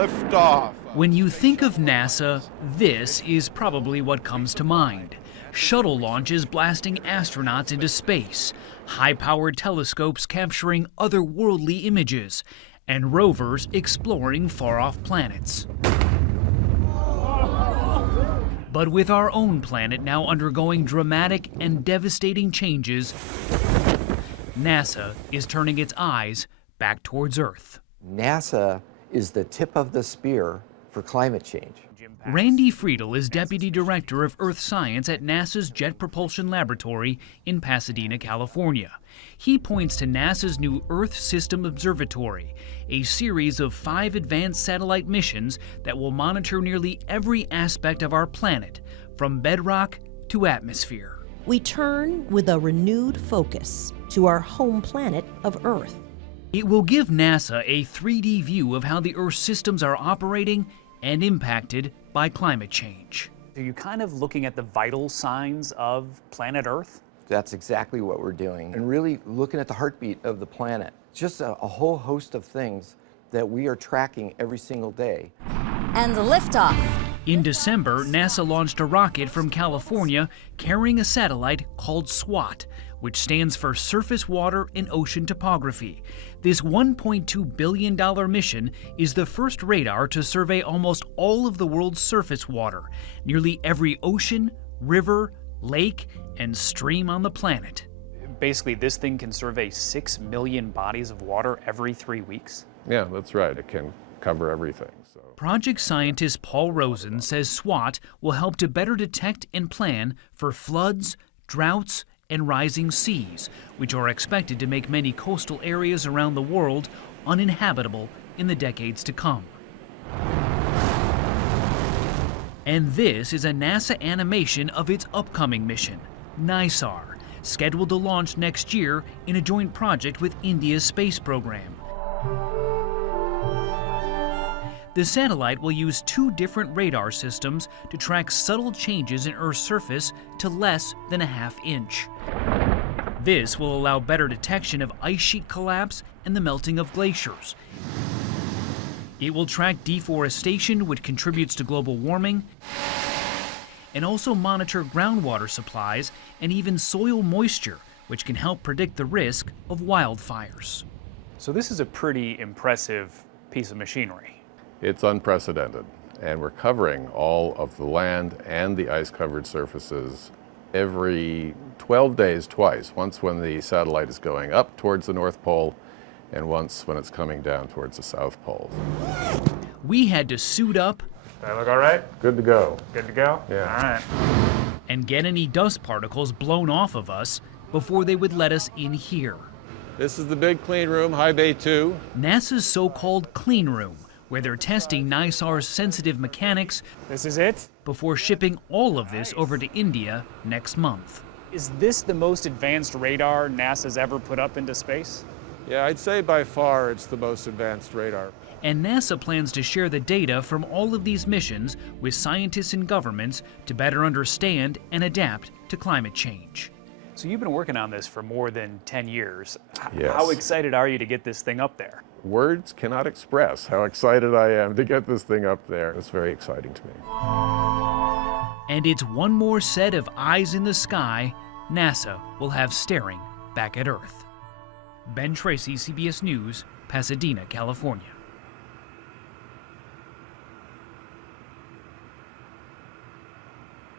liftoff. When you think of NASA, this is probably what comes to mind. Shuttle launches blasting astronauts into space, high-powered telescopes capturing otherworldly images, and rovers exploring far-off planets. But with our own planet now undergoing dramatic and devastating changes, NASA is turning its eyes back towards Earth. NASA is the tip of the spear for climate change. Randy Friedel is Deputy Director of Earth Science at NASA's Jet Propulsion Laboratory in Pasadena, California. He points to NASA's new Earth System Observatory, a series of 5 advanced satellite missions that will monitor nearly every aspect of our planet, from bedrock to atmosphere. We turn with a renewed focus to our home planet of Earth. It will give NASA a 3D view of how the Earth's systems are operating and impacted by climate change. Are you kind of looking at the vital signs of planet Earth? That's exactly what we're doing, and really looking at the heartbeat of the planet. Just a whole host of things that we are tracking every single day. And the liftoff. In December, NASA launched a rocket from California carrying a satellite called SWAT, which stands for Surface Water and Ocean Topography. This $1.2 billion mission is the first radar to survey almost all of the world's surface water, nearly every ocean, river, lake, and stream on the planet. Basically, this thing can survey 6 million bodies of water every 3 weeks. Yeah, that's right. It can cover everything. So. Project scientist Paul Rosen says SWAT will help to better detect and plan for floods, droughts, and rising seas, which are expected to make many coastal areas around the world uninhabitable in the decades to come. And this is a NASA animation of its upcoming mission, Nysar, scheduled to launch next year in a joint project with India's space program. The satellite will use 2 different radar systems to track subtle changes in Earth's surface to less than a ½ inch. This will allow better detection of ice sheet collapse and the melting of glaciers. It will track deforestation, which contributes to global warming, and also monitor groundwater supplies and even soil moisture, which can help predict the risk of wildfires. So this is a pretty impressive piece of machinery. It's unprecedented, and we're covering all of the land and the ice-covered surfaces every 12 days twice, once when the satellite is going up towards the North Pole and once when it's coming down towards the South Pole. We had to suit up. That look all right? Good to go. Good to go? Yeah. All right. And get any dust particles blown off of us before they would let us in here. This is the big clean room, High Bay 2. NASA's so-called clean room, where they're testing Nysar's sensitive mechanics. This is it? Before shipping all of this over to India next month. Is this the most advanced radar NASA's ever put up into space? Yeah, I'd say by far it's the most advanced radar. And NASA plans to share the data from all of these missions with scientists and governments to better understand and adapt to climate change. So you've been working on this for more than 10 years. Yes. How excited are you to get this thing up there? Words cannot express how excited I am to get this thing up there. It's very exciting to me. And it's one more set of eyes in the sky NASA will have staring back at Earth. Ben Tracy, CBS News, Pasadena, California.